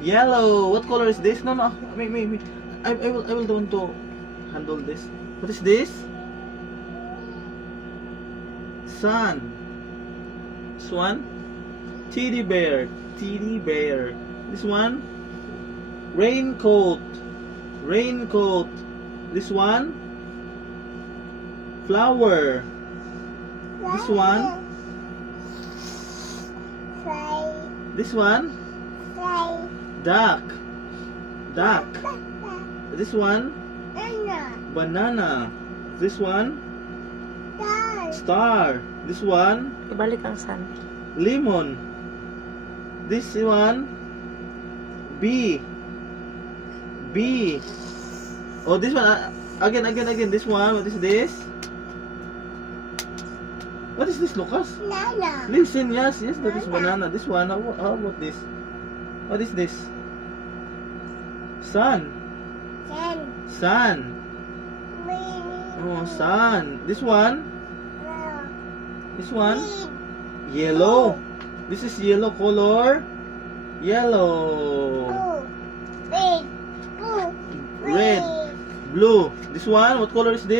Yellow. What color is this? No, no. Me. I will want to handle this. What is this? Sun. This one? Teddy bear. Teddy bear. This one? Raincoat. Raincoat. This one? Flower. This one? This one? Duck. Duck. This one? Banana. This one? Star. This one? Ibalik ang sun. Lemon. This one? Bee. Bee. Oh, this one. Again. This one. What is this? What is this, Lucas? Banana. Listen, yes, that is banana. This one, how about this? What is this? Sun. Sun. Oh, sun. This one? This one? Yellow. This is yellow color. Yellow. Red. Blue. This one, what color is this?